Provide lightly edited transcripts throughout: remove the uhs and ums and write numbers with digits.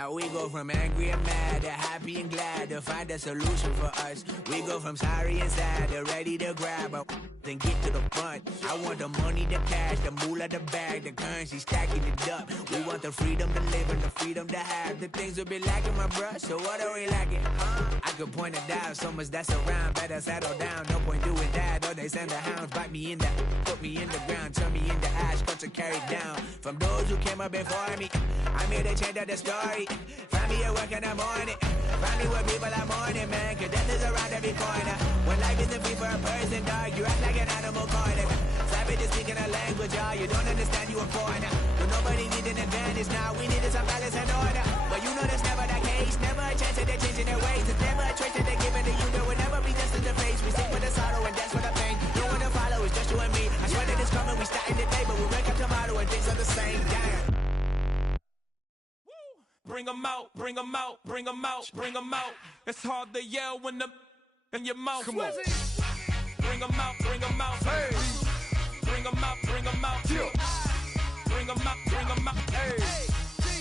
Now we go from angry and mad to happy and glad to find a solution for us. We go from sorry and sad to ready to grab a then get to the front. I want the money, the cash, the moolah, the bag, the currency, stacking it up. We want the freedom to live and the freedom to have. The things will be lacking, my bruh, so what are we lacking? I could point it out, so much that's around. Better settle down, no point doing that. Or they send the hounds, bite me in the, put me in the ground, turn me into ash, cut to carry down. From those who came up before me, I'm here to change up the story. Find me at work in the morning, find me where people are mourning, man, cause death is around every corner. When life isn't free for a person, dog, you act like an animal corner. Savage is speaking a language, y'all, you don't understand, you a foreigner. But nobody needs an advantage now, we needed some balance and order. But you know that's never the case, never a chance that they're changing their ways. It's never a choice that they're giving to you, there will never be just in the face. We sing for the sorrow and dance for the pain. No one to follow, it's just you and me. I swear that it's coming, we starting today, but we wake up tomorrow and things are the same. Damn. Bring 'em out, bring 'em out, bring 'em out, bring 'em out. It's hard to yell when the in your mouth. Come on. Bring 'em out, bring 'em out. Hey. Bring 'em out, bring 'em out. Yeah. Bring 'em out, bring 'em out. Hey.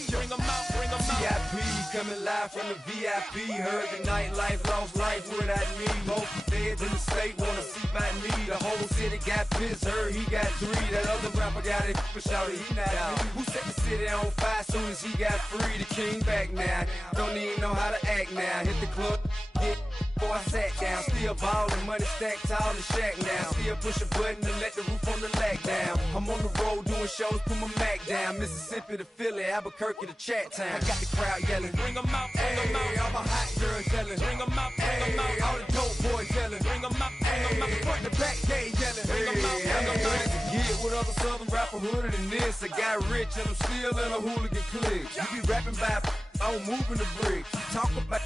Bring 'em out, bring 'em out. VIP coming live from the VIP. Heard the nightlife, lost life without me. Both feds in the state wanna see by me. The whole city got pissed, heard he got 3. That other rapper got it, but shouted he not out. Who set the city on fire soon as he got free? The king back now, don't even know how to act now. Hit the club, hit before I sat down. Still ballin', money stacked tall in shack now. Still push a button to let the roof on the lag down. I'm on the road doing shows, put my Mac down. Mississippi to Philly, Albuquerque to Chat Town. I got the crowd yelling, bring 'em out, bring 'em out. All my hot girls yelling, bring 'em out, bring 'em out. All the dope boys yelling, bring 'em out, bring 'em out. Front the back gate yelling, bring 'em out, bring 'em out. To get with other southern rapper hooded than this. I got rich and I'm still in a hooligan clique. You be rapping by, I'm moving the brick. Talk about,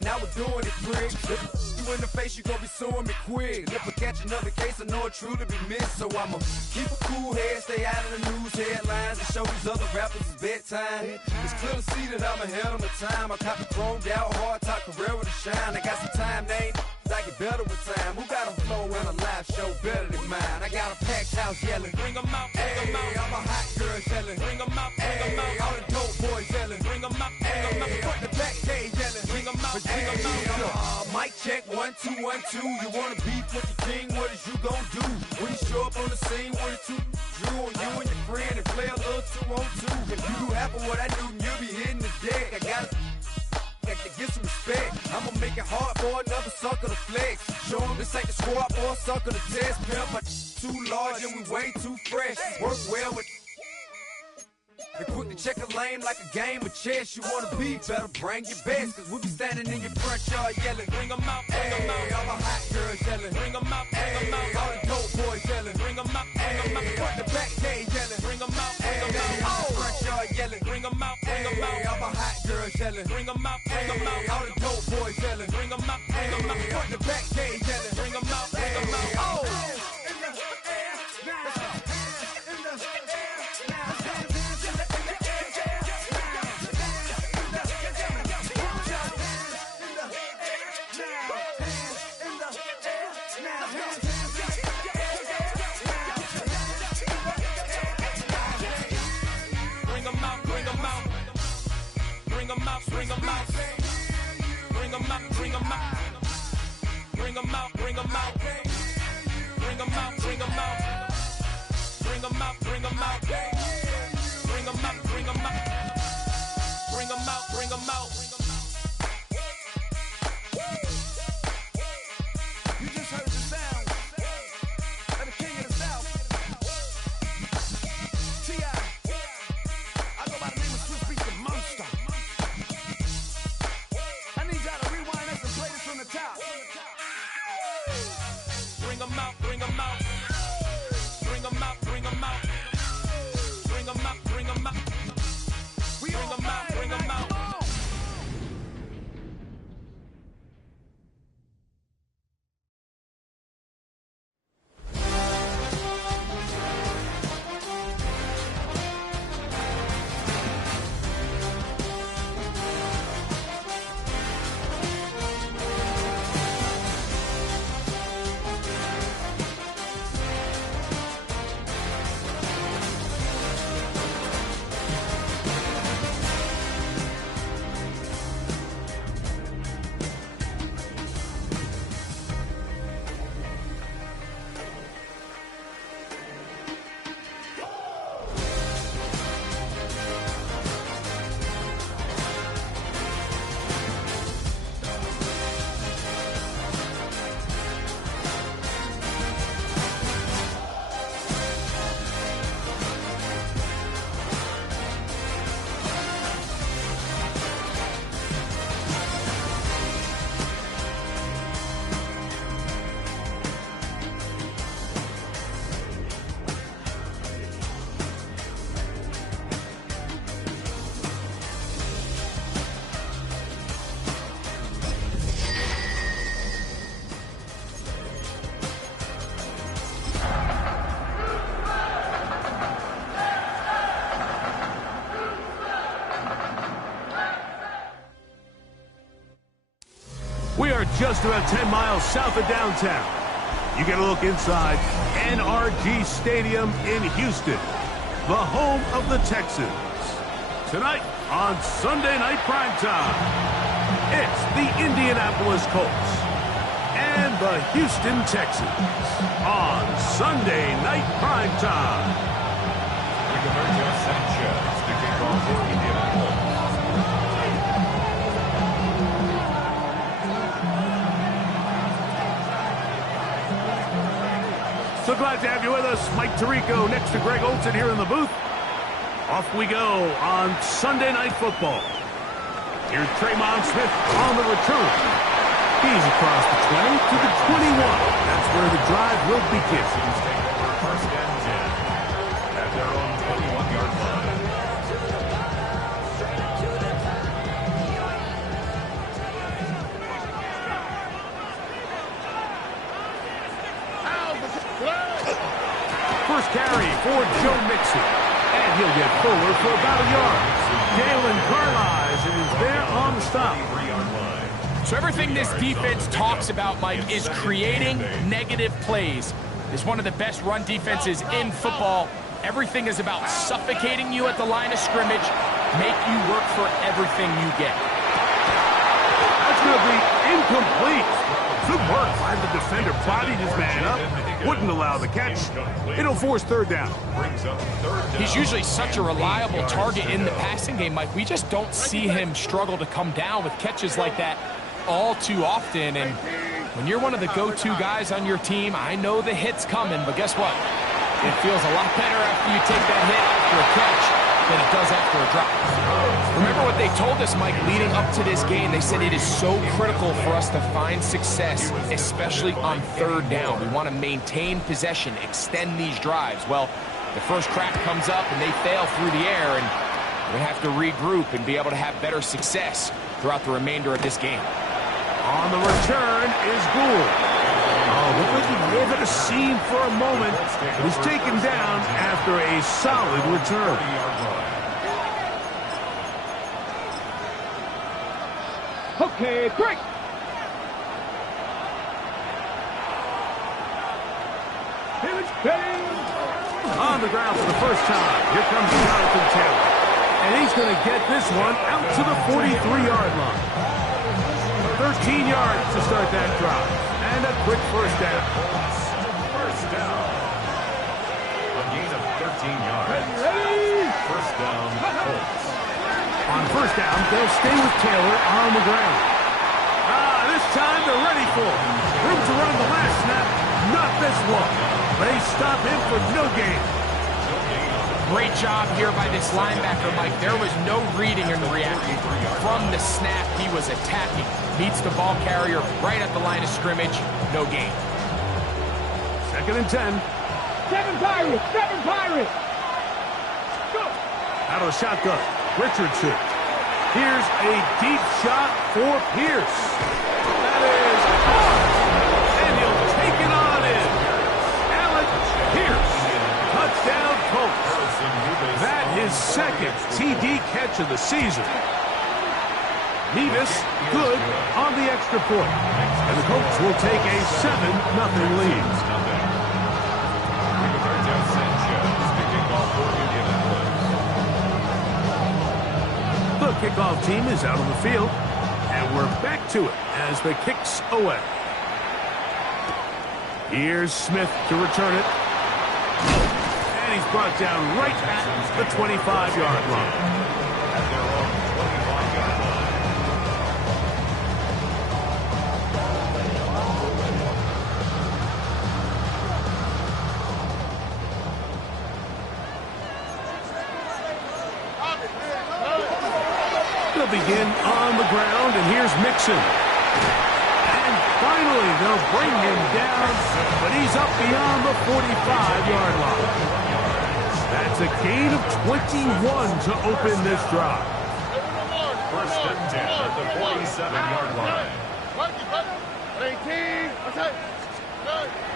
now we're doing it, prick. You in the face, you gon' be suing me quick. If I catch another case, I know it truly be missed. So I'ma keep a cool head, stay out of the news headlines, and show these other rappers it's bedtime. It's clear to see that I'm ahead of my time. I copy chromed out, hard top career with a shine. I got some time, name. I get better with time. Who got a flow and a live show better than mine? I got a packed house yelling, bring 'em out, bring 'em out. All my hot girls yelling, bring 'em out, bring 'em out. All the dope boys yelling, bring 'em out, bring 'em out. Front the back gate yelling, bring 'em out, bring 'em out. Mic check 1 2 1 2. You wanna beef with the king? What is you gon' do when you show up on the scene with a 2 drew on you and your friend and play a little 2 on 2? If you do half of what I do, you'll be hitting the deck. I gotta to get some respect. I'ma make it hard for another sucker to flex. Show him this ain't the squad for a sucker to test. Pimp, but too large and we way too fresh. Work well with and quick to check a lane like a game of chess. You wanna be better, bring your best. Cause we be standing in your front yard yelling, bring 'em out, bring 'em out. All my hot girls yelling, bring 'em out, bring 'em out. All the dope boys yelling, bring 'em out, bring 'em out. Front the back gate yelling, bring 'em out, bring 'em out. All the front yard yelling, bring 'em out, bring 'em out. All my hot girls yelling, bring 'em out, bring 'em out. All the dope boys yelling, bring 'em out, bring 'em out. Front the back gate yelling, bring 'em out, bring 'em out. Oh! Bring 'em out, bring 'em out. Bring 'em out, bring 'em out. Bring 'em out, bring 'em out. Bring 'em out, bring 'em out. Bring 'em out, bring 'em out. Bring 'em out, bring 'em out. Bring 'em out, bring 'em out. You just heard the sound of the king of the South. T.I. I go by the name of Swiss Beats the Monster. I need y'all to rewind this and play this from the top. Bring 'em out, bring 'em out. Bring 'em out, bring 'em out. Bring 'em out, bring 'em out. We Bring 'em out, bring 'em out. just about 10 miles south of downtown. You get a look inside NRG Stadium in Houston, the home of the Texans. Tonight on Sunday Night Primetime, it's the Indianapolis Colts and the Houston Texans on Sunday Night Primetime. So glad to have you with us. Mike Tirico next to Greg Olson here in the booth. Off we go on Sunday Night Football. Here's Tremont Smith on the return. He's across the 20 to the 21. That's where the drive will begin. First and 10 at their own 21-yard line. First carry for Joe Mixon. And he'll get forward for about a yard. Galen Carlisle is there on the stop. So everything this defense talks about, Mike, is creating negative plays. It's one of the best run defenses in football. Everything is about suffocating you at the line of scrimmage, make you work for everything you get. That's going to be incomplete. Good work by the defender. Bodied his man up. Wouldn't allow the catch. It'll force third down. He's usually such a reliable target in the passing game, Mike. We just don't see him struggle to come down with catches like that all too often. And when you're one of the go-to guys on your team, I know the hit's coming, but guess what? It feels a lot better after you take that hit after a catch than it does after a drop. Remember what they told us, Mike, leading up to this game. They said it is so critical for us to find success, especially on third down. We want to maintain possession, extend these drives. Well, the first crack comes up and they fail through the air, and we're going to have to regroup and be able to have better success throughout the remainder of this game. On the return is Gould. Oh, looked like he gave it a seam for a moment. Was taken down after a solid return. Okay, break. On the ground for the first time. Here comes Jonathan Taylor. And he's going to get this one out to the 43-yard line. 13 yards to start that drive. And a quick first down. First down. A gain of 13 yards. First down, Colts. On first down, they'll stay with Taylor on the ground. This time they're ready for him. Room to run the last snap. Not this one. They stop him for no gain. Great job here by this linebacker, Mike. There was no reading and reacting. From the snap, he was attacking. Meets the ball carrier right at the line of scrimmage. No gain. Second and 10. Seven Pirates! Seven Pirates! Go! Out of the shotgun. Richardson. Here's a deep shot for Pierce. That is on. And he'll take it on in. Alec Pierce. Touchdown Colts. That his second TD catch of the season. Nevis good on the extra point. And the Colts will take a 7-0 lead. The kickoff team is out on the field, and we're back to it as the kick's away. Here's Smith to return it. And he's brought down right at the 25-yard line. They'll begin on the ground, and here's Mixon. And finally, they'll bring him down, but he's up beyond the 45-yard line. That's a gain of 21 to open this drive. First and 10 at the 47-yard line.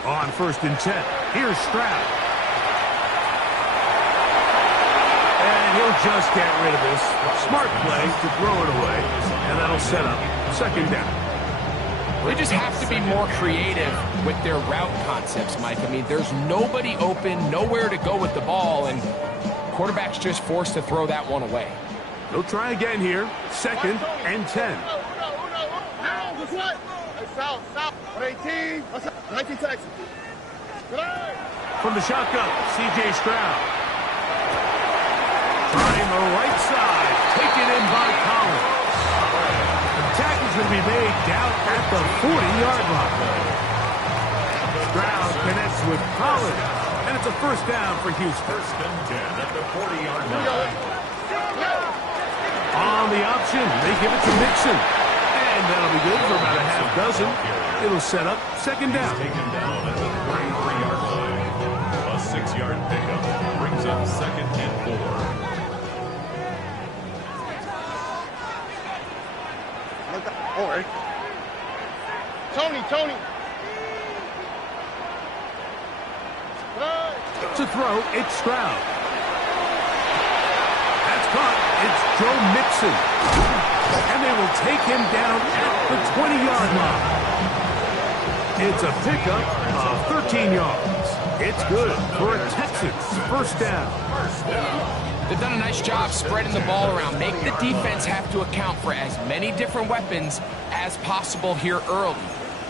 On first and 10, here's Stroud. And he'll just get rid of this. Smart play to throw it away, and that'll set up second down. They just have to be more creative with their route concepts, Mike. I mean, there's nobody open, nowhere to go with the ball, and quarterback's just forced to throw that one away. They'll try again here. 2nd and 10. South, 18, 19 Texas. From the shotgun, C.J. Stroud. Trying the right side. Taken in by Collins. The tackle's going to be made down at the 40-yard line. Stroud connects with Collins. And it's a first down for Houston. 1st and 10 at the 40-yard line. On the option, they give it to Mixon. And that'll be good for about a half dozen. It'll set up 2nd down. Taken down at the 33-yard line. A 6-yard pickup brings up 2nd and 4. All right. Tony. To throw, it's Stroud. That's caught. It's Joe Mixon. And they will take him down at the 20-yard line. It's a pickup of 13 yards. It's good for a Texans first down. They've done a nice job spreading the ball around. Make the defense have to account for as many different weapons as possible here early.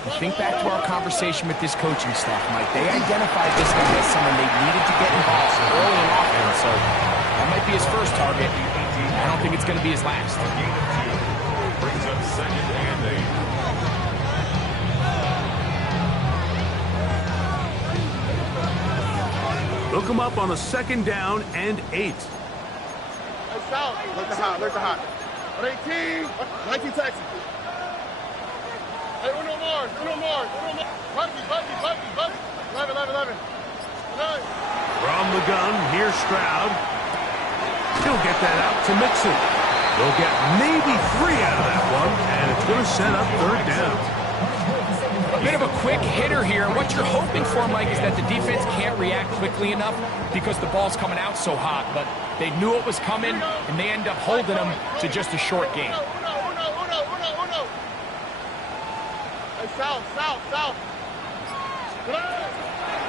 You think back to our conversation with this coaching staff, Mike. They identified this guy as someone they needed to get involved early and often, so that might be his first target. I don't think it's going to be his last. Brings up 2nd and 8. They'll come up on a 2nd down and 8. South, look the hot. 18, 19 Texas. Hey, uno more. Buggy. 11. From the gun, here's Stroud. He'll get that out to Mixon. They'll get maybe 3 out of that one, and it's going to set up 3rd down. A bit of a quick hitter here. What you're hoping for, Mike, is that the defense can't react quickly enough because the ball's coming out so hot. But they knew it was coming, and they end up holding them to just a short game. South.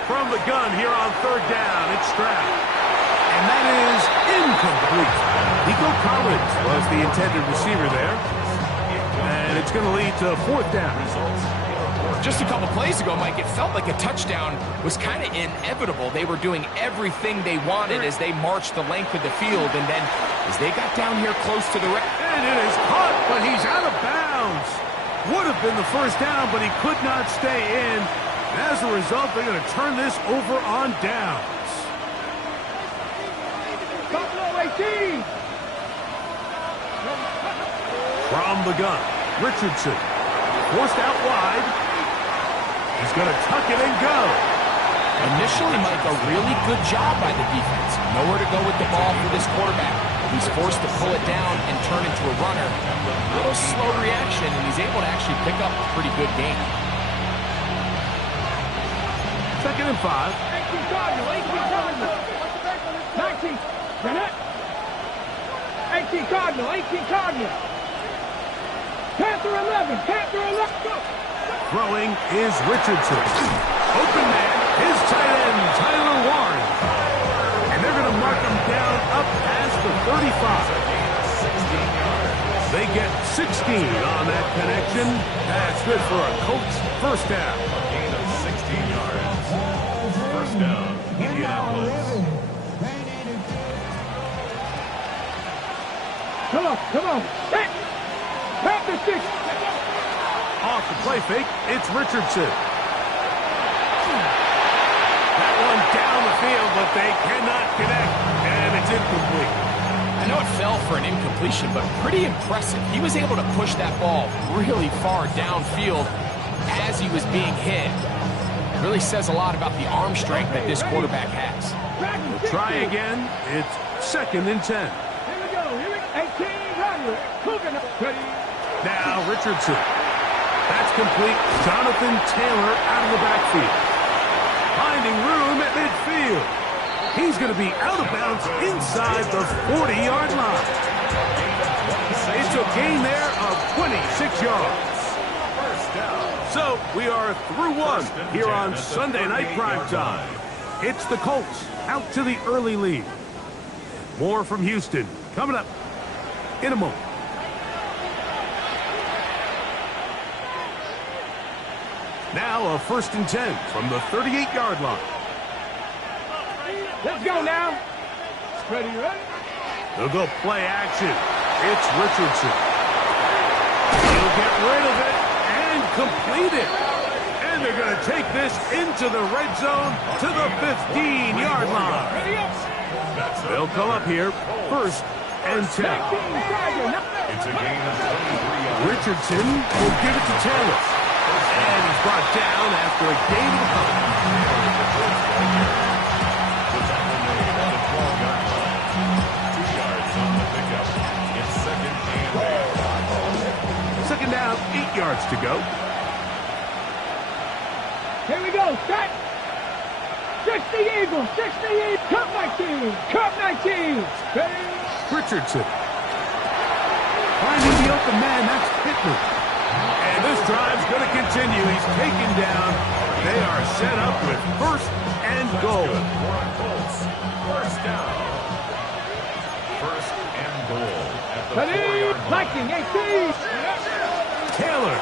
From the gun here on 3rd down, it's Stroud. And that is incomplete. Nico Collins was the intended receiver there. And it's going to lead to 4th down. Just a couple plays ago, Mike, it felt like a touchdown was kind of inevitable. They were doing everything they wanted as they marched the length of the field. And then as they got down here close to the red. And it is caught, but he's out of bounds. Would have been the first down, but he could not stay in. As a result, they're going to turn this over on downs. From the gun, Richardson. Forced out wide. He's going to tuck it and go. Initially, Mike, a really good job by the defense. Nowhere to go with the ball for this quarterback. He's forced to pull it down and turn into a runner. A little slow reaction, and he's able to actually pick up a pretty good game. 2nd and 5. 18 Cardinal. 19. 18 Cardinal. Panther 11. Go. Throwing is Richardson. Open man, his tight end, Tyler Warren. And they're going to mark him down up past the 35. They get 16 on that connection. That's good for a Colts first down. Gain of 16 yards. First down, Indianapolis. Come on. Panther 6. Off the play fake, it's Richardson. That one down the field, but they cannot connect, and it's incomplete. I know it fell for an incompletion, but pretty impressive. He was able to push that ball really far downfield as he was being hit. It really says a lot about the arm strength that this quarterback has. We'll try again. It's 2nd and 10. Here we go. 18 Rodney. Now Richardson. That's complete. Jonathan Taylor out of the backfield. Finding room at midfield. He's going to be out of bounds inside the 40-yard line. It's a gain there of 26 yards. First down. So we are through one here on Sunday Night Primetime. It's the Colts out to the early lead. More from Houston coming up in a moment. Now a 1st and 10 from the 38-yard line. Let's go now. Ready? They'll go play action. It's Richardson. He'll get rid of it and complete it. And they're going to take this into the red zone to the 15-yard line. They'll come up here 1st and 10. It's a gain of 23 yards. Richardson will give it to Taylor. And he's brought down after a gain of a couple. The tackle made at the 12-yard line. 2 yards on the pickup. It's 2nd and 8. 2nd down, 8 yards to go. Here we go. Set. 60 Eagles. 60 Eagles. Cup 19. Cup 19. Ready? Richardson. Finding the open man, that's Pittman. And this drive's going to continue. He's taken down. They are set up with 1st and goal. First down. 1st and goal at the Ready? 4-yard line. Viking 18. Taylor.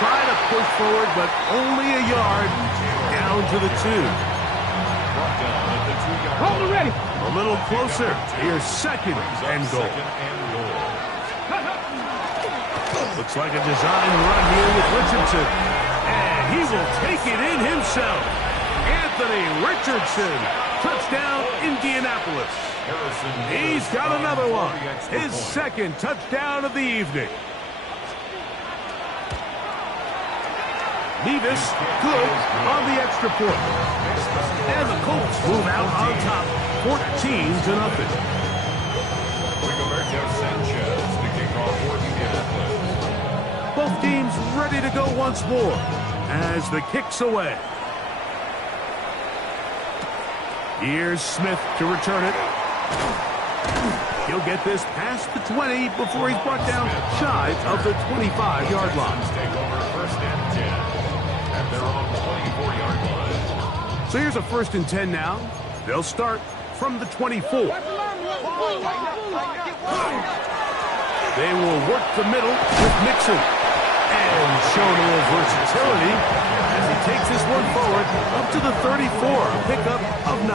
Trying to push forward, but only a yard down to the 2. Brought down at the 2-yard Hold it ready. A little closer. Here's 2nd and goal. 2nd and goal. Looks like a design run here with Richardson. And he will take it in himself. Anthony Richardson. Touchdown, Indianapolis. He's got another one. His 2nd touchdown of the evening. Nevis good on the extra point. And the Colts move out on top, 14-0. Rigoberto Sanchez, the kickoff for Indianapolis. Both teams ready to go once more as the kick's away. Here's Smith to return it. He'll get this past the 20 before he's brought down shy of the 25-yard line. Take over 1st and 10 at their own 24-yard line. So here's a 1st and 10 now. They'll start from the 24. They will work the middle with Mixon. And showing a little versatility as he takes this one forward up to the 34. A pickup of 9.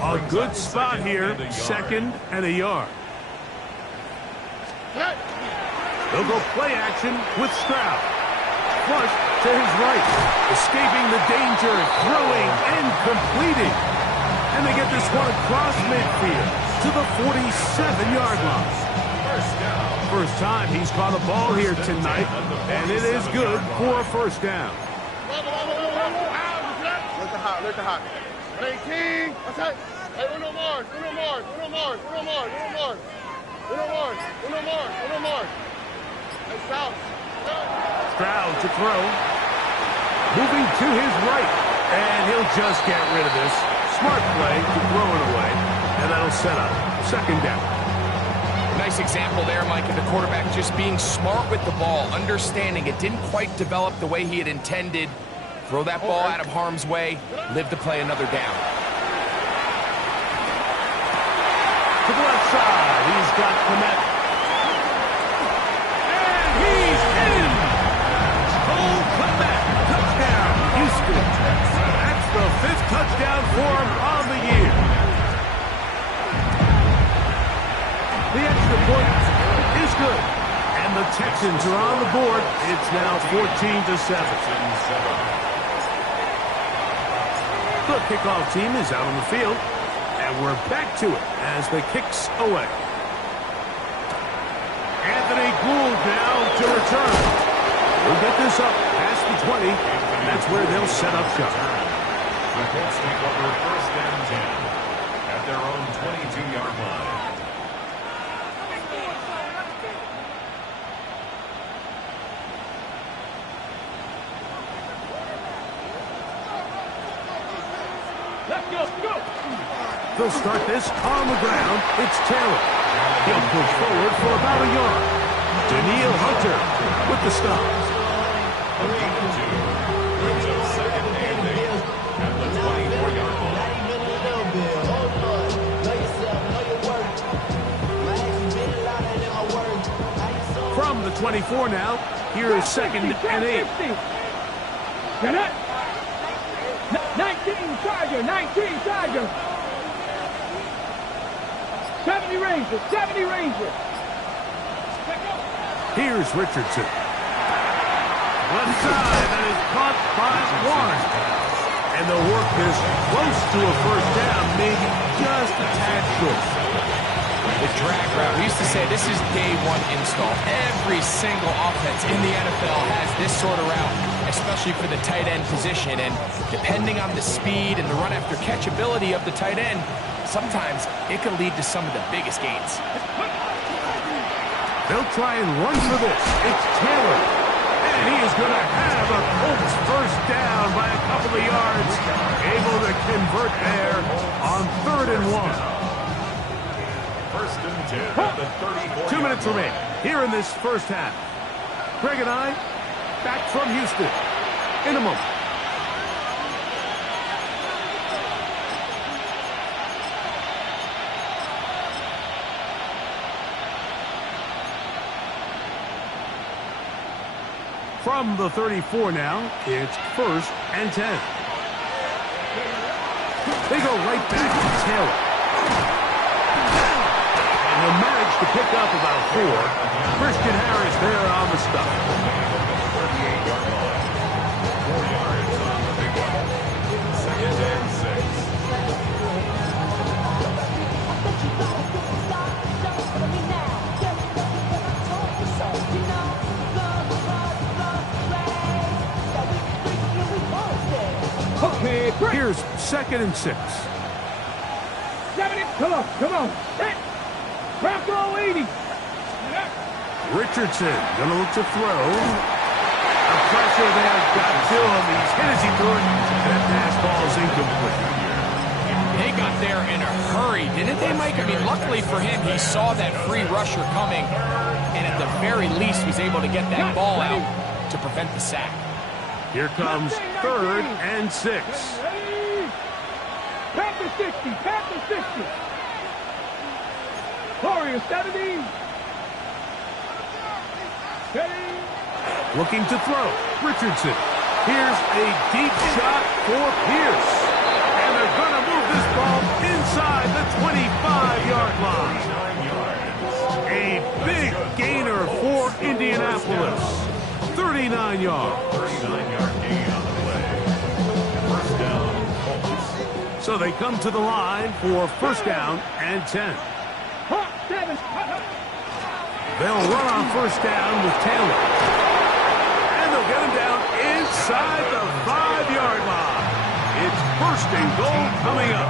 A good spot here. 2nd and a yard. They'll go play action with Stroud. Flush to his right. Escaping the danger, throwing and completing. And they get this one across midfield to the 47-yard line. First time he's caught a ball here tonight, and it is good for a 1st down. Let the hot. 18. What's that? Hey, Uno Mars. Hey, South. Stroud to throw. Moving to his right, and he'll just get rid of this. Smart play to throw it away, and that'll set up 2nd down. Nice example there, Mike, of the quarterback just being smart with the ball, understanding it didn't quite develop the way he had intended. Throw that ball out of harm's way, live to play another down. To the left side, he's got Komet. And he's in! Cole Komet, touchdown, Houston. That's the 5th touchdown for him on the year. The extra point is good. And the Texans are on the board. It's now 14-7. The kickoff team is out on the field. And we're back to it as the kick's away. Anthony Gould now to return. We'll get this up past the 20. That's where they'll set up shop. The Colts take over 1st and 10 at their own 22-yard line. They'll start this on the ground. It's Taylor. He'll push forward for about a yard. Daniil Hunter with the stop. A gain of 2. Brings up second and 8 at the 24-yard line. From the 24 now, here is second and 8. Get it? 19 Charger, 19 Charger. 70 Ranger, 70 Ranger. Here's Richardson. Left side, and is caught by Warren. And the work is close to a first down, maybe just a tad short. The drag route. We used to say this is day one install. Every single offense in the NFL has this sort of route, especially for the tight end position. And depending on the speed and the run after catch ability of the tight end, sometimes it can lead to some of the biggest gains. They'll try and run for this. It's Taylor. And he is going to have a Colts first down by a couple of yards. Able to convert there on 3rd and 1. First and 10 at the 34. 2 minutes remain here in this first half. Greg and I back from Houston in a moment. From the 34 now, it's 1st and 10. They go right back to Taylor. And he'll manage to pick up about 4. Christian Harris there on the stop. 38-yard line. 4 yards on the pickup. 2nd and 6. Okay, break. Here's 2nd and 6. 70. Come on. Set. Bronco 80. Richardson gonna look to throw. The pressure there got to him. He's hit as he threw it. That pass ball is incomplete. They got there in a hurry, didn't they, Mike? I mean, luckily for him, he saw that free rusher coming, and at the very least was able to get that ball out to prevent the sack. Here comes 3rd and 6. Panther 60. Panther 60. Warrior 70. Looking to throw. Richardson. Here's a deep shot for Pierce. And they're going to move this ball inside the 25-yard line. 9 yards. A big gainer for Indianapolis. 39 yards. 39-yard gain on the play. First down, Colts. So they come to the line for first down and 10. They'll run on first down with Taylor. And they'll get him down inside the 5-yard line. It's 1st and goal coming up.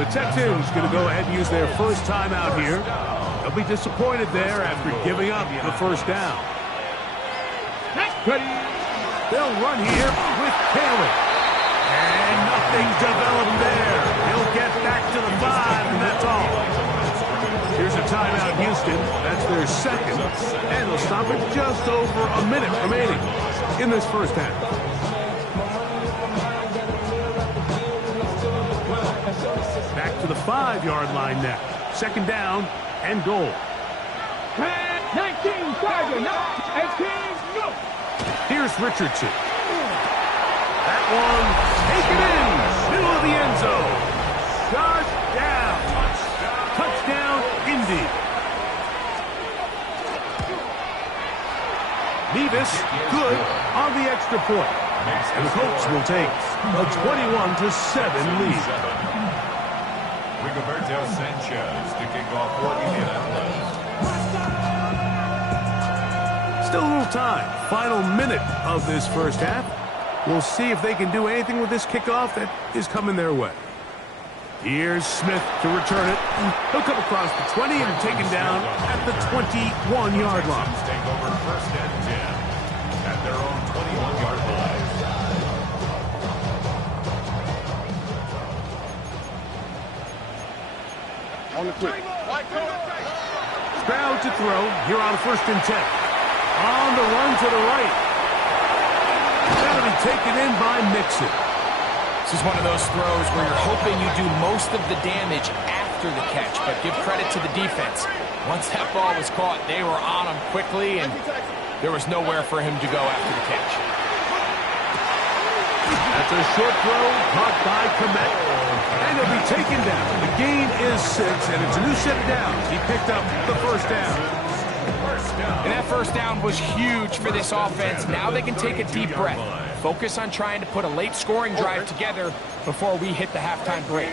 The Texans going to go ahead and use their first timeout here. They'll be disappointed there after giving up the first down. They'll run here with Taylor. And nothing developed there. He'll get back to the 5, and that's all. Here's a timeout, Houston. That's their second. And they'll stop it just over a minute remaining in this first half. Back to the 5-yard line now. 2nd down and goal. 19 Charger. 18. Go. Here's Richardson. That one taken in. Middle of the end zone. Touchdown. Touchdown, Indy. Nevis, good on the extra point. And the Colts will take a 21-7 lead. Rigoberto Sanchez to kick off for Indianapolis. Still a little time. Final minute of this first half. We'll see if they can do anything with this kickoff that is coming their way. Here's Smith to return it. He'll come across the 20 and taken down at the 21-yard line. Take over 1st and 10 at their own 21-yard line. On the quick. White coat. Stroud to throw here on 1st and 10. On the run to the right. That'll be taken in by Mixon. This is one of those throws where you're hoping you do most of the damage after the catch, but give credit to the defense. Once that ball was caught, they were on him quickly, and there was nowhere for him to go after the catch. That's a short throw caught by Komet, and he'll be taken down. The gain is 6, and it's a new set of downs. He picked up the 1st down. And that 1st down was huge for this offense. Now they can take a deep breath. Focus on trying to put a late scoring drive together before we hit the halftime break.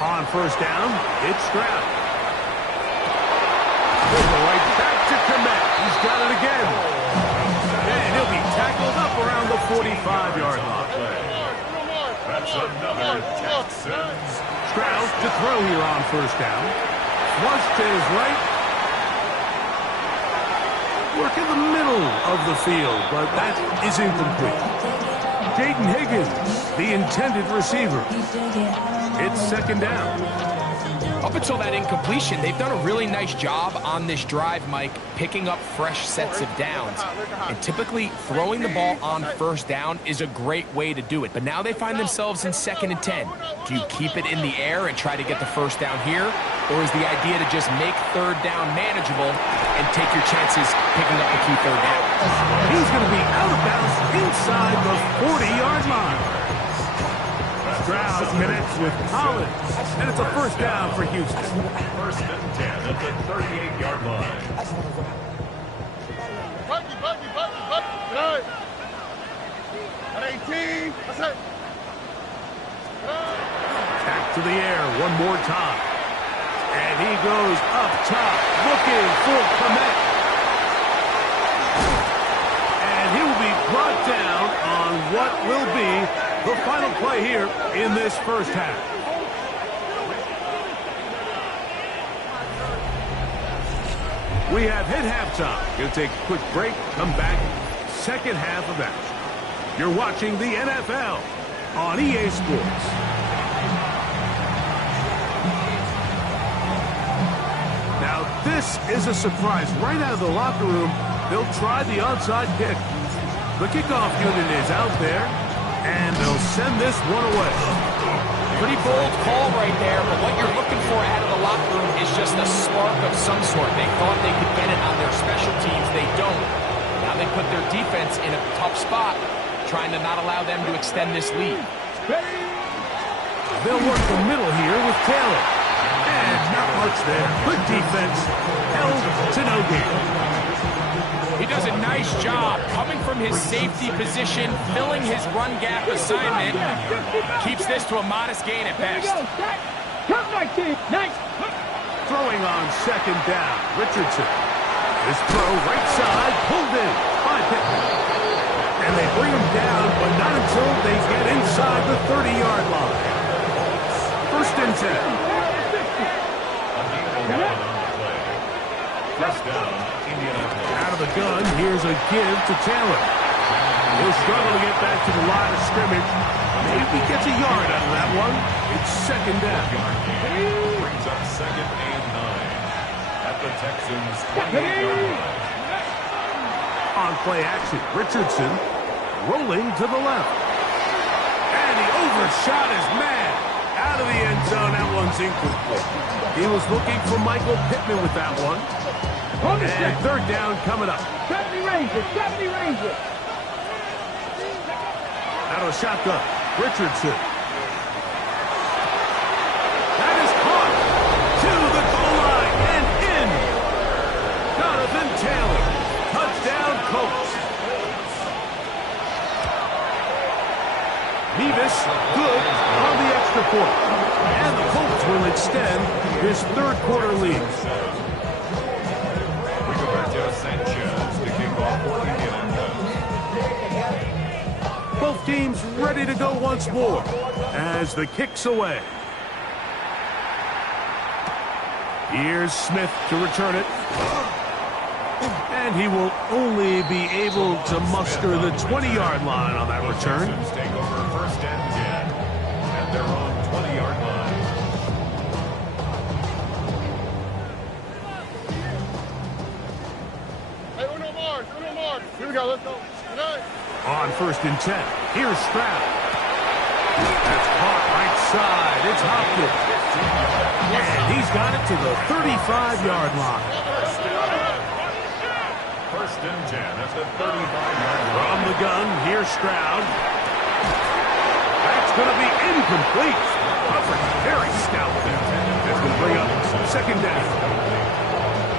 On 1st down, it's Stroud. Right back to Komet. He's got it again. And he'll be tackled up around the 45-yard line. That's another Texans. Stroud to throw here on 1st down. Flush to his right. Work in the middle of the field, but that is incomplete. Jaden Higgins, the intended receiver. It's 2nd down. Up until that incompletion, they've done a really nice job on this drive, Mike, picking up fresh sets of downs. And typically, throwing the ball on 1st down is a great way to do it. But now they find themselves in 2nd and 10. Do you keep it in the air and try to get the 1st down here? Or is the idea to just make 3rd down manageable and take your chances picking up the key 3rd down? He's going to be out of bounds inside the 40-yard line. Stroud connects with Collins, and it's a 1st down for Houston. 1st and 10 at the 38-yard line. Good. At 18. That's it. Back to the air one more time. And he goes up top, looking for Komet. And he will be brought down on what will be the final play here in this 1st half. We have hit halftime. Going to take a quick break, come back, 2nd half of action. You're watching the NFL on EA Sports. Now, this is a surprise. Right out of the locker room, they'll try the onside kick. The kickoff unit is out there, and they'll send this one away. Pretty bold call right there, but what you're looking for out of the locker room is just a spark of some sort. They thought they could get it on their special teams. They don't. Now they put their defense in a tough spot, trying to not allow them to extend this lead. They'll work the middle here with Taylor. And not much there. Good defense. Held to no gain. He does a nice job coming from his safety position, filling his run gap assignment. Keeps this to a modest gain at best. Top 19. Nice. Throwing on 2nd down. Richardson. His throw right side pulled in by Pittman. And they bring him down, but not until they get inside the 30-yard line. 1st and 10. First down, Indianapolis. Out of the gun, here's a give to Taylor. He'll struggle to get back to the line of scrimmage. Maybe gets a yard out of that one. It's 2nd down. Brings up 2nd and 9 at the Texans' 28-yard line. On play action, Richardson rolling to the left. And he overshot his man. Out of the end zone, that one's incomplete. He was looking for Michael Pittman with that one. And 3rd down coming up. 70 Rangers. 70 Rangers. Out of a shotgun, Richardson. That is caught to the goal line and in. Jonathan Taylor. Touchdown, Colts. Nevis, good on the extra point. And the Colts will extend his 3rd quarter lead. Sanchez to kick off for Indianapolis. Both teams ready to go once more as the kick's away. Here's Smith to return it. And he will only be able to muster the 20-yard line on that return. Texans take over 1st and 10 at their own 20-yard line. Here we go. Let's go. On 1st and 10. Here's Stroud. That's caught right side. It's Hopkins. And he's got it to the 35-yard line. 1st and 10 at the 35-yard line. From the gun, here's Stroud. That's going to be incomplete. Coverage very stout there. That's going to bring up 2nd down.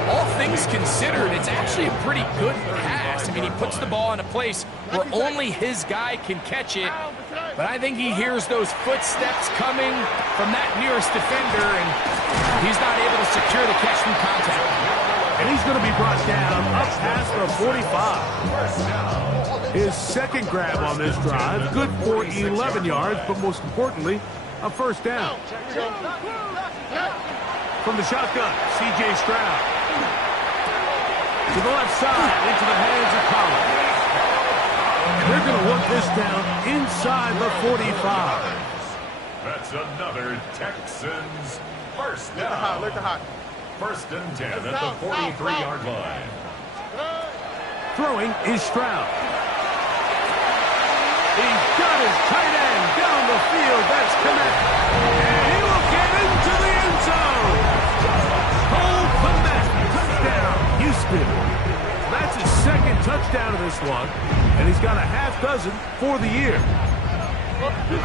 All things considered, it's actually a pretty good pass. I mean, he puts the ball in a place where only his guy can catch it. But I think he hears those footsteps coming from that nearest defender, and he's not able to secure the catch through contact. And he's going to be brought down up past the 45. His 2nd grab on this drive, good for 11 yards, but most importantly, a 1st down. From the shotgun, C.J. Stroud. To the left side, into the hands of Collins. And they're going to work this down inside the 45. That's another Texans 1st down. 1st and 10 at the 43-yard line. Throwing is Stroud. He's got his tight end down the field. That's Kmet. And he will get into the end zone. Cole Kmet. Touchdown, Houston. That's his 2nd touchdown of this one. And he's got a half dozen for the year. Mixon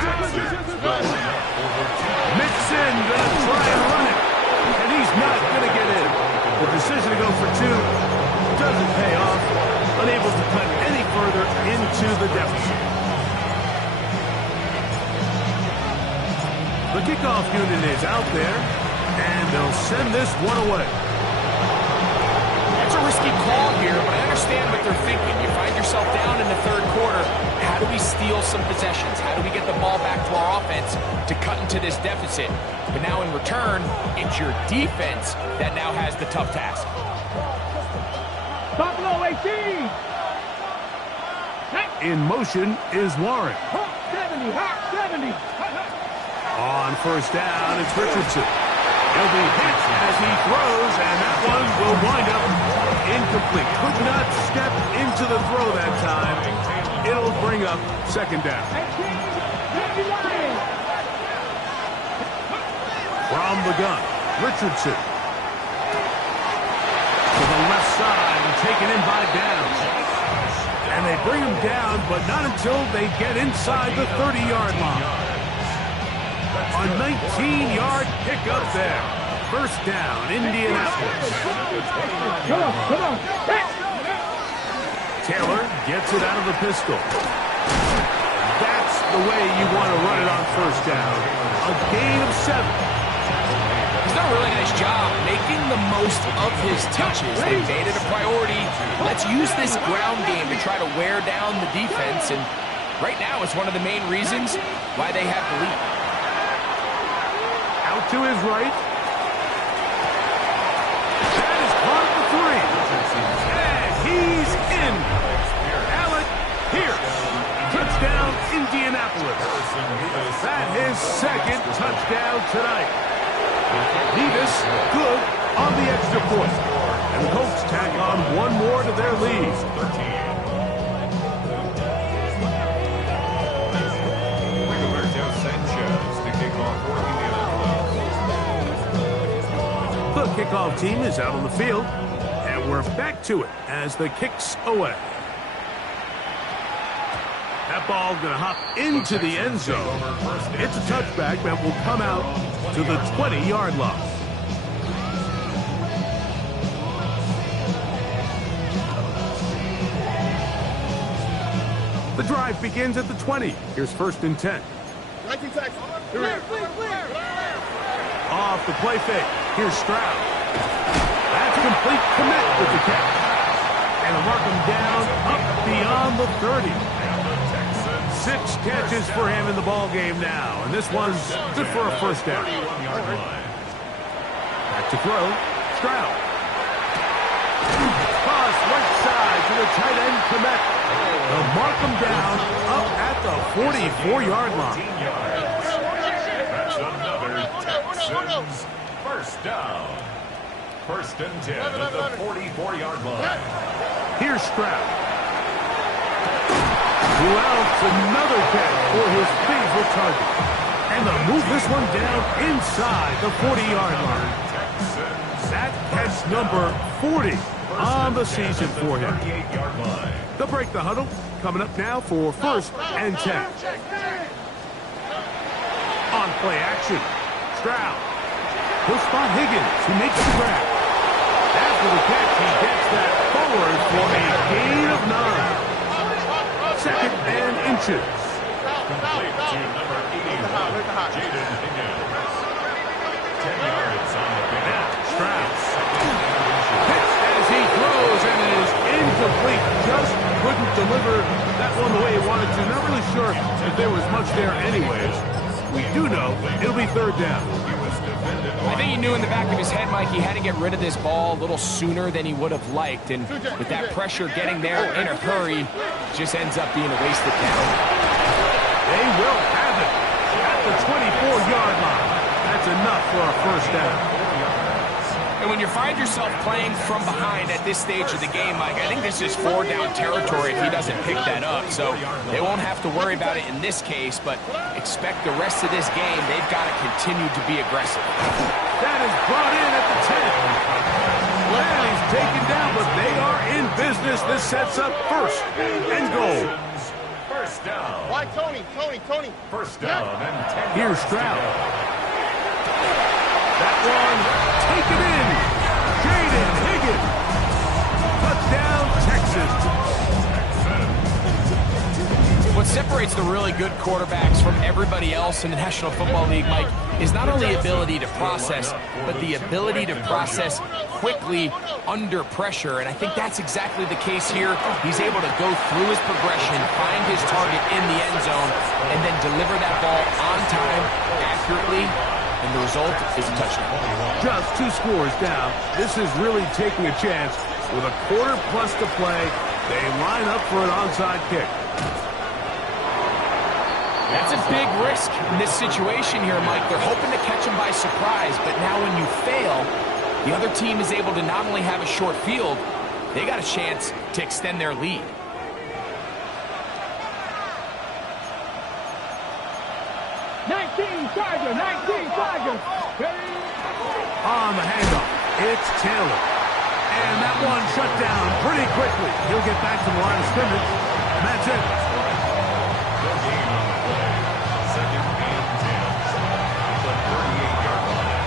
going to try and run it. And he's not going to get in. The decision to go for 2 doesn't pay off. Unable to cut any further into the deficit. The kickoff unit is out there, and they'll send this one away. It's a risky call here, but I understand what they're thinking. You find yourself down in the 3rd quarter. How do we steal some possessions? How do we get the ball back to our offense to cut into this deficit? But now in return, it's your defense that now has the tough task. Buffalo 18. In motion is Warren. 70. On 1st down, it's Richardson. He'll be hit as he throws, and that one will wind up incomplete. Could not step into the throw that time. It'll bring up 2nd down. From the gun, Richardson. To the left side and taken in by Downs. And they bring him down, but not until they get inside the 30-yard line. A 19-yard pickup there. 1st down, Indianapolis. Come on. Taylor gets it out of the pistol. That's the way you want to run it on 1st down. A gain of 7. He's done a really nice job making the most of his touches. They made it a priority. Let's use this ground game to try to wear down the defense. And right now, it's one of the main reasons why they have the lead. Out to his right. That is caught at the 3. And he's in. Alec Pierce. Touchdown, Indianapolis. That his 2nd touchdown tonight. Nevis good on the extra point. And the Colts tack on one more to their lead. The kickoff team is out on the field, and we're back to it as the kick's away. That ball going to hop into the end zone. It's a touchback that will come out to the 20-yard line. The drive begins at the 20. Here's 1st and 10. 19 seconds. Off the play fake. Here's Stroud. That's complete. Commit with the catch. And they'll mark him down up beyond the 30. 6 catches for him in the ball game now. And this one's good for a 1st down. Back to throw. Stroud. Cross right side to the tight end, Commit. They'll mark him down up at the 44-yard line. That's another Texans 1st down. 1st and 10 at the 44-yard line. Here's Stroud. Else, another catch for his favorite target. And they'll move this one down inside the 40-yard line. That catch number 40 on the season for him. They'll break the huddle. Coming up now for 1st and 10. On play action, Stroud. He'll spot Higgins, who makes the grab. After the catch, he gets that forward for a gain of 9. 2nd and inches. Complete to number 81, Jaden Higgins. 10 yards on the pickup. Stroud. Pitch as he throws and is incomplete. Just couldn't deliver that one the way he wanted to. Not really sure if there was much there anyways. We do know it'll be 3rd down. I think he knew in the back of his head, Mike, he had to get rid of this ball a little sooner than he would have liked. And with that pressure getting there in a hurry, just ends up being a wasted down. They will have it at the 24-yard line. That's enough for a 1st down. And when you find yourself playing from behind at this stage of the game, Mike, I think this is 4-down territory if he doesn't pick that up. So they won't have to worry about it in this case, but expect the rest of this game, they've got to continue to be aggressive. That is brought in at the 10. And he's taken down, but they are in business. This sets up 1st and goal. 1st down. Why, Tony? 1st down and 10. Here's Stroud. That one taken in. Jaden Higgins. Touchdown, Texas. What separates the really good quarterbacks from everybody else in the National Football League, Mike, is not only ability to process, but the ability to process quickly under pressure. And I think that's exactly the case here. He's able to go through his progression, find his target in the end zone, and then deliver that ball on time, accurately, and the result is a touchdown. Just 2 scores down. This is really taking a chance. With a quarter plus to play, they line up for an onside kick. That's a big risk in this situation here, Mike. They're hoping to catch him by surprise, but now when you fail, the other team is able to not only have a short field, they got a chance to extend their lead. Charger, 19 Charger. On the handoff, it's Taylor. And that one shut down pretty quickly. He'll get back to the line of scrimmage. And that's it. No gain on the play. 2nd and 10. The 38-yard line.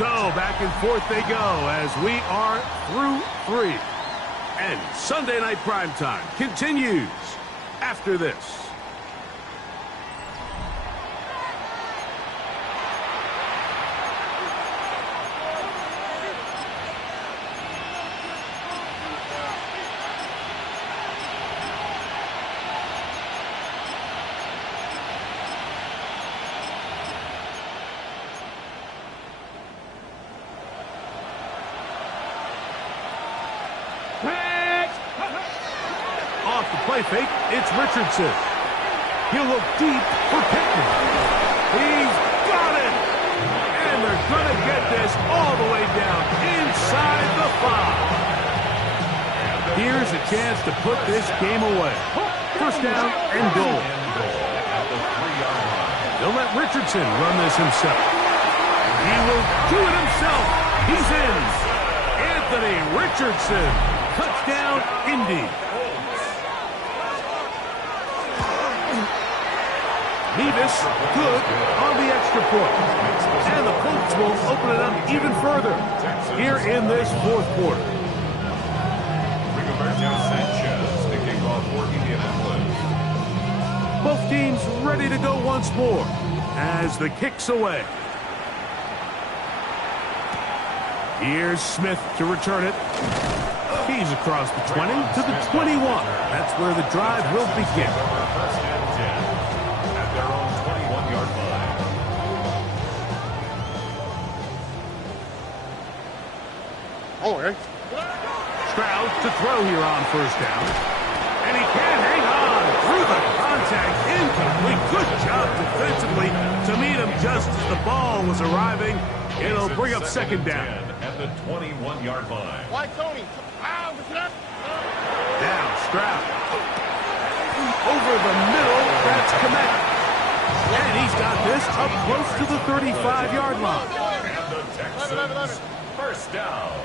So back and forth they go as we are through 3. And Sunday Night Primetime continues after this. Off the play fake, it's Richardson. He'll look deep for Pittman. He's got it! And they're going to get this all the way down inside the 5. Here's a chance to put this game away. 1st down and goal. They'll let Richardson run this himself. He will do it himself. He's in. Anthony Richardson. Touchdown, Indy. Nevis good on the extra point. And the Colts will open it up even further here in this 4th quarter. Rigoberto Sanchez to kick off for Indianapolis. Both teams ready to go once more as the kick's away. Here's Smith to return it. He's across the 20 to the 21. That's where the drive will begin. 1st and 10 at their own 21-yard line. Stroud to throw here on 1st down. And he can't hang on. just as the ball was arriving. It'll bring up second down. At the 21-yard line. Why, Tony? Ow, what's that? Now Stroud. Over the middle, that's Komet. And he's got this up close to the 35-yard line. And the Texans, first down.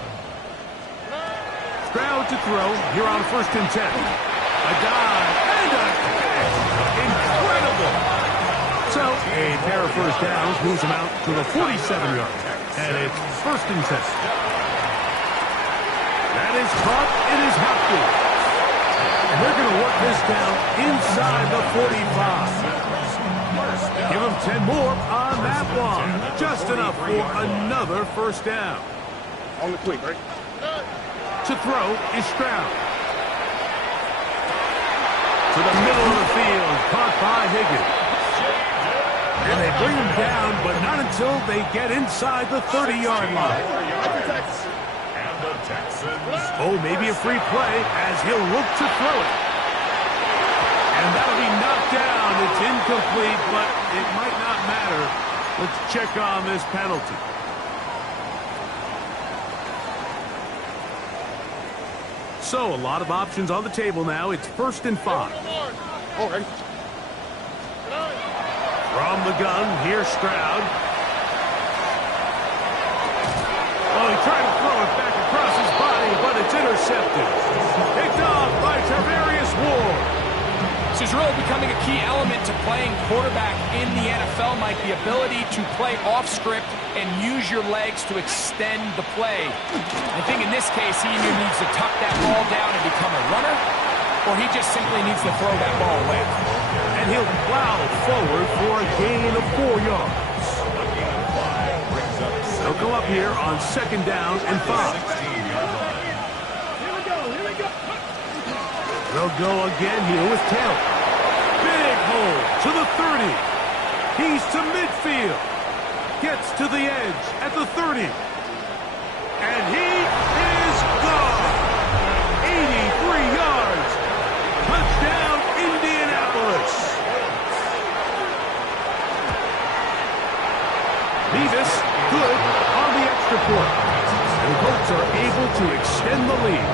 Stroud to throw here on 1st and 10. A dive and a catch. Incredible. So a pair of first downs moves him out to the 47-yard. And it's 1st and 10. That is caught. It is Hopkins. And they're going to work this down inside the 45. Give him 10 more on that one. Just enough for another first down. On the quick, right? To throw is Stroud. To the middle of the field, caught by Higgins. And they bring him down, but not until they get inside the 30-yard line. And the Texans. Oh, maybe a free play as he'll look to throw it. And that'll be knocked down. It's incomplete, but it might not matter. Let's check on this penalty. So, a lot of options on the table now. It's 1st and 5. All right. From the gun, here's Stroud. Oh, he tried to throw it back across his body, but it's intercepted. Picked off by Tarvarius Ward. This is really becoming a key element to playing quarterback in the NFL, Mike, the ability to play off script and use your legs to extend the play. I think in this case, he either needs to tuck that ball down and become a runner, or he just simply needs to throw that ball away. And he'll plow forward for a gain of 4 yards. They'll go up here on 2nd down and 5. They'll go again here with Taylor. Big hole to the 30. He's to midfield. Gets to the edge at the 30. And he is gone. 83 yards. Touchdown, Indianapolis. Beavis good on the extra point. And the Colts are able to extend the lead.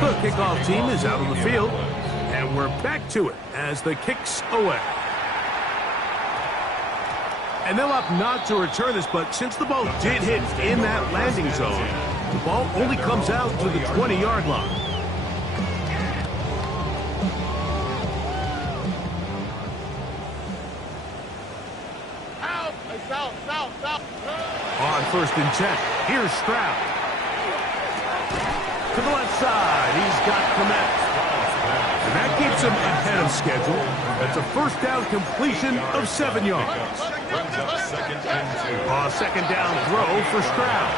The kickoff team is out on the field, and we're back to it as the kick's away. And they'll opt not to return this, but since the ball did hit in that landing zone, the ball only comes out to the 20-yard line. On 1st and 10, here's Stroud. To the left side, he's got Komet. And that keeps him ahead of schedule. That's a first down completion of 7 yards. A 2nd down throw for Stroud.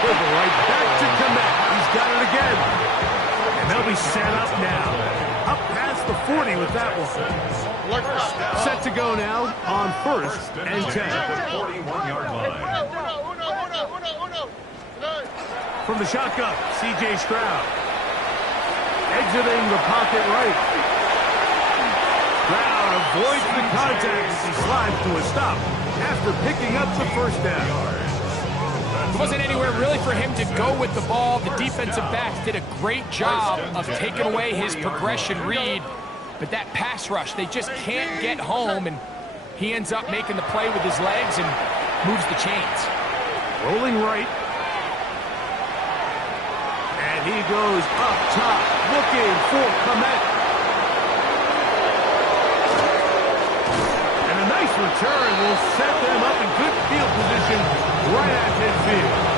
He'll go right back to Komet. He's got it again. And they'll be set up now. Up past the 40 with that one. Set to go now on 1st and 10. 41-yard line. From the shotgun, C.J. Stroud. Exiting the pocket right. Stroud avoids the contact as he slides to a stop after picking up the first down. There wasn't anywhere really for him to go with the ball. The defensive backs did a great job of taking away his progression read. But that pass rush, they just can't get home, and he ends up making the play with his legs and moves the chains. Rolling right. And he goes up top, looking for Komet. And a nice return will set them up in good field position right at midfield.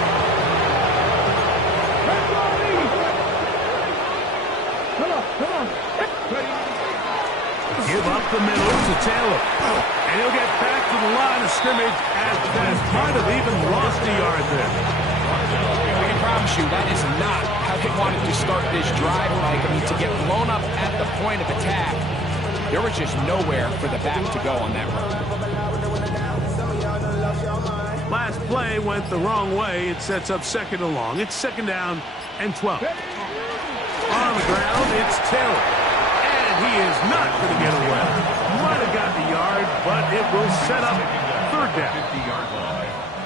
Give up the middle to Taylor. And he'll get back to the line of scrimmage as that might have even lost a yard there. I can promise you that is not how they wanted to start this drive, Mike. I mean, to get blown up at the point of attack, there was just nowhere for the back to go on that run. Last play went the wrong way. It sets up 2nd and long. It's 2nd down and 12. On the ground, it's Taylor. He is not going to get away. Might have got the yard, but it will set up third down.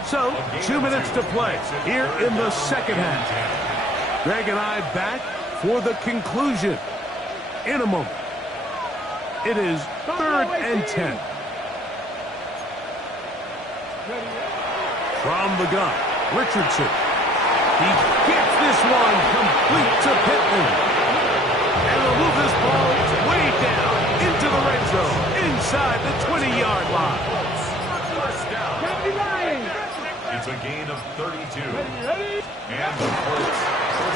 So, 2 minutes to play here in the second half. Greg and I back for the conclusion in a moment. It is 3rd and 10. From the gun, Richardson. He gets this one complete to Pittman. And will move this ball way down into the red zone, inside the 20-yard line. It's a gain of 32. And the Colts.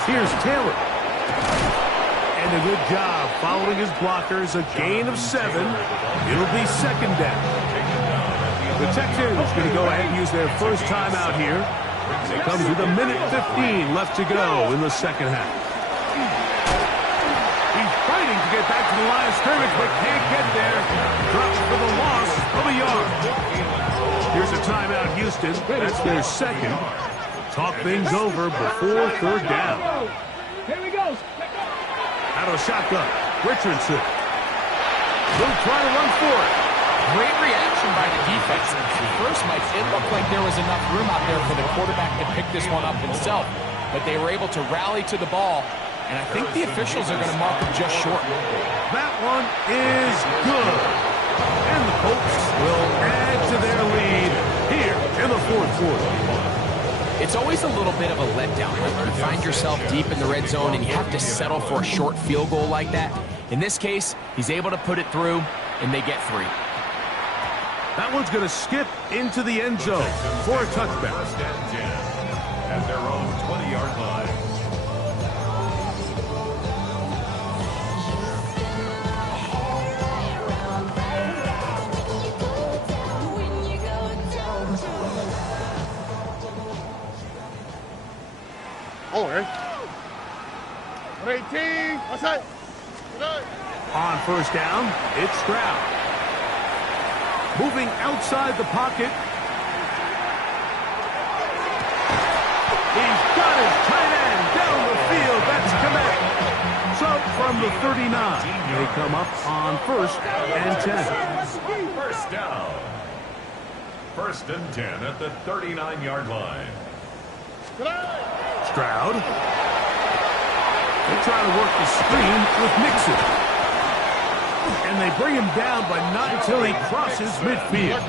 Here's Taylor. And a good job following his blockers. A gain of 7. It'll be second down. The Texans going to go ahead and use their first timeout here. It comes with 1:15 left to go in the second half. He's fighting to get back to the line of scrimmage, but can't get there. Drops for the loss of a yard. Here's a timeout, Houston. That's their second. Talk things over before third down. Here we go. Out of the shotgun, Richardson. He'll try to run for it. Great reaction by the defense. At first, Mike, it looked like there was enough room out there for the quarterback to pick this one up himself. But they were able to rally to the ball, and I think the officials are going to mark it just short. That one is good. And the Colts will add to their lead here in the fourth quarter. It's always a little bit of a letdown. Like you find yourself deep in the red zone, and you have to settle for a short field goal like that. In this case, he's able to put it through, and they get 3. That one's going to skip into the end zone for a touchback. First and 10 at their own 20-yard line. Oh, right. 18. Outside. On first down, it's Stroud. Moving outside the pocket. He's got his tight end down the field. That's Komet. So from the 39, they come up on 1st and 10. First down. 1st and 10 at the 39-yard line. Stroud. They're trying to work the screen with Mixon. And they bring him down, but not until he crosses midfield.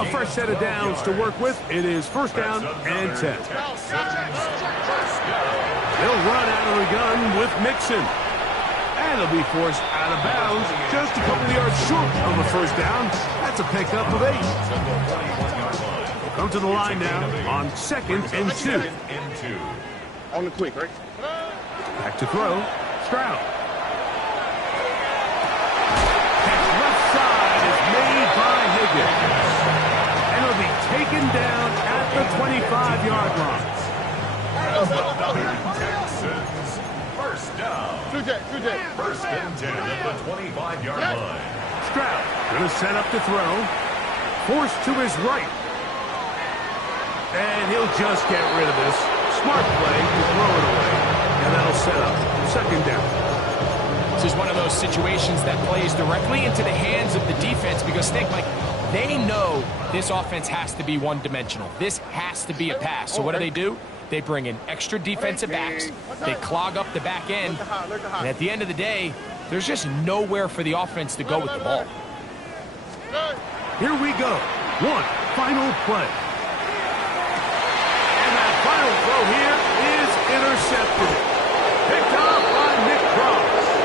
A fresh set of downs to work with. It is 1st down and 10. They'll run out of the gun with Mixon. And he'll be forced out of bounds just a couple of yards short of the 1st down. That's a pickup of 8. Come to the line now on 2nd and 2. On the quick, right? Back to throw. Stroud. Left side is made by Higgins. And it'll be taken down at the 25-yard line. Texans. First down. 1st and 10 at the 25-yard line. Stroud going to set up to throw. Forced to his right. And he'll just get rid of this. Smart play to throw it away. And that'll set up 2nd down. This is one of those situations that plays directly into the hands of the defense because think, Mike, they know this offense has to be one-dimensional. This has to be a pass. So what do? They bring in extra defensive backs. They clog up the back end. And at the end of the day, there's just nowhere for the offense to go with the ball. Here we go. One final play. And that final throw here is intercepted. Picked off by Nick Cross.